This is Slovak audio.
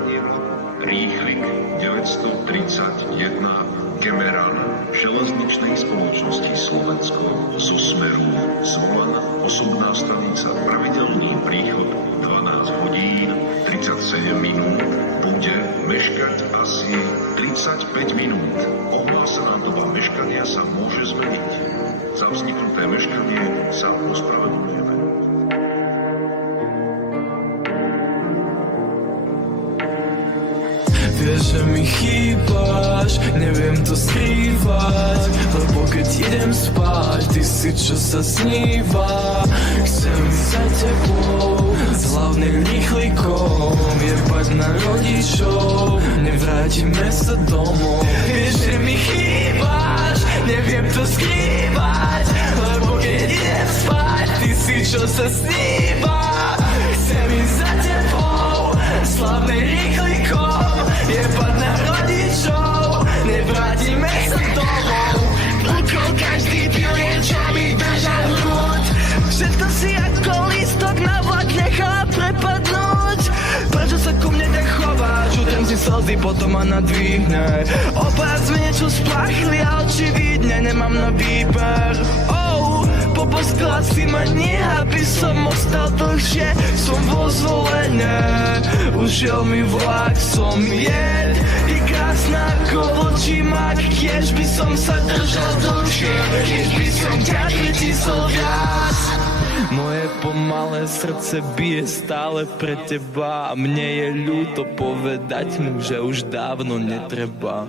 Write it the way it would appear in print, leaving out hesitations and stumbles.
meškanie vlaku. Rýchlik 931 Kemeran železničnej spoločnosti Slovensko zo smeru Zvolen osobná stanica. Pravidelný príchod 12 hodín 37 minút bude meškať asi 35 minút. Ohlásená doba meškania sa môže zmeniť. Za vzniknuté meškanie sa ospravedlňujeme. Vieš, že mi chýbaš, neviem to skrývať, lebo keď idem spať, ty si čo sa sníva. Chcem za tebou, s hlavným rýchlikom, jebať na rodičov, nevrátime sa domov. Vieš, že mi chýbaš, neviem to skrývať, lebo keď idem spať, ty si čo sa sníva. Chcem ísť za tebou, s hlavným rýchlikom, jebať na rodičov, nevrátime sa domov. Ako každý pil niečo mi držal hrud, všetko si ako lístok na vlak nechala prepadnúť. Prečo sa ku mne tak chováš, utrem si slzy, potom ma nadvihne. Obraz mi niečo spláchli a očividne nemám na výber. Poboskala si ma nie, aby som ostal dlhšie. Som vo Zvolene, ušiel mi vlak, som jed. Je krásna ako vlčímak, kiež by som sa držal dlhšie, kiež by som ťa pritisol viac. Moje pomalé srdce bije stále pre teba a mne je ľúto povedať mu, že už dávno netreba.